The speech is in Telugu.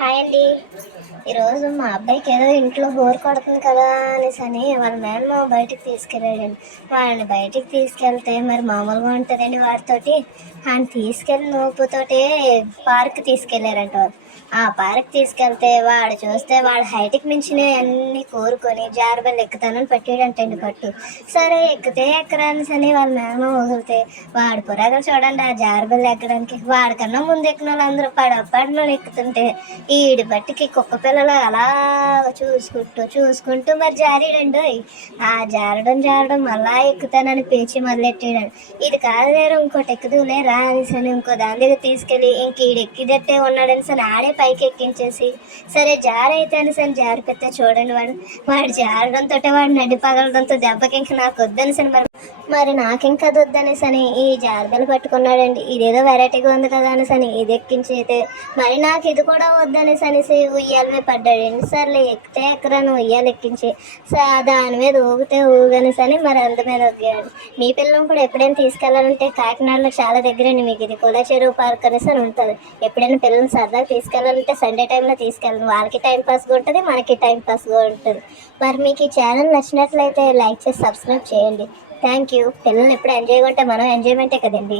హాయ్ అండి. ఈరోజు మా అబ్బాయికి ఏదో ఇంట్లో బోర్ కొడుతుంది కదా అనేసి అని వాళ్ళ మేనమామ బయటికి తీసుకెళ్ళాడండి. వాళ్ళని బయటికి తీసుకెళ్తే మరి మామూలుగా ఉంటుందండి వాటితోటి ఆయన తీసుకెళ్ళిన నోపుతోటే పార్క్ తీసుకెళ్ళారంట వాళ్ళు. ఆ పార్క్ తీసుకెళ్తే వాడు చూస్తే వాడు హైట్కి మించిన అన్ని కోరుకొని జారబల్లి ఎక్కుతానని పెట్టాడంటండి పట్టు. సరే ఎక్కితే ఎక్కరాని సని వాళ్ళ మేనమామ వదిలితే వాడు పురాగలు చూడండి ఆ జారబల్లి ఎక్కడానికి. వాడికన్నా ముందు ఎక్కిన వాళ్ళందరూ పడపడిలో ఎక్కుతుంటే ఈడి బట్టికి కుక్క పిల్లలు అలా చూసుకుంటూ చూసుకుంటూ మరి జారీడండు ఆ జారడం జారడం మళ్ళా ఎక్కుతానని పేచి మొదలెట్టాడు. ఇది కాదు లేరు ఇంకోటి ఎక్కుదులే రా అని అని ఇంకో దాని దగ్గర తీసుకెళ్ళి ఇంక ఈడెక్కిదట్టే ఉన్నాడని సరే ఆడే పైకి ఎక్కించేసి సరే జారైతే అని సరే జారు పెడితే చూడండి వాడు. వాడు జారడంతో వాడు నడి పగలడంతో దెబ్బకి ఇంక నాకు వద్దని సరే మరి మరి నాకేం అది వద్దనేసి అని ఈ జాగ్రత్తలు పట్టుకున్నాడండి. ఇదేదో వెరైటీగా ఉంది కదా అనేసి అని ఇది ఎక్కించి అయితే మరి నాకు ఇది కూడా వద్దనేసి అనేసి ఉయ్యాల మీద పడ్డాడండి సర్లే ఎక్కితే ఎక్కరాను ఉయ్యాలు ఎక్కించి సో దాని మీద ఊగితే ఊగనేసి అని మరి అంత మీద ఒగ్గాడు మీ పిల్లలను కూడా ఎప్పుడైనా తీసుకెళ్ళాలంటే కాకినాడలో చాలా దగ్గరండి. మీకు ఇది కుల చెరువు పార్క్ అనేసి అని ఉంటుంది. ఎప్పుడైనా పిల్లల్ని సరదాగా తీసుకెళ్ళాలంటే సండే టైంలో తీసుకెళ్ళండి. వాళ్ళకి టైం పాస్గా ఉంటుంది మనకి టైం పాస్గా ఉంటుంది. మరి మీకు ఈ ఛానల్ నచ్చినట్లయితే లైక్ చేసి సబ్స్క్రైబ్ చేయండి. థ్యాంక్ యూ పిల్లల్ని ఎప్పుడు ఎంజాయ్ కొంటే మనం ఎంజాయ్మెంటే కదండి.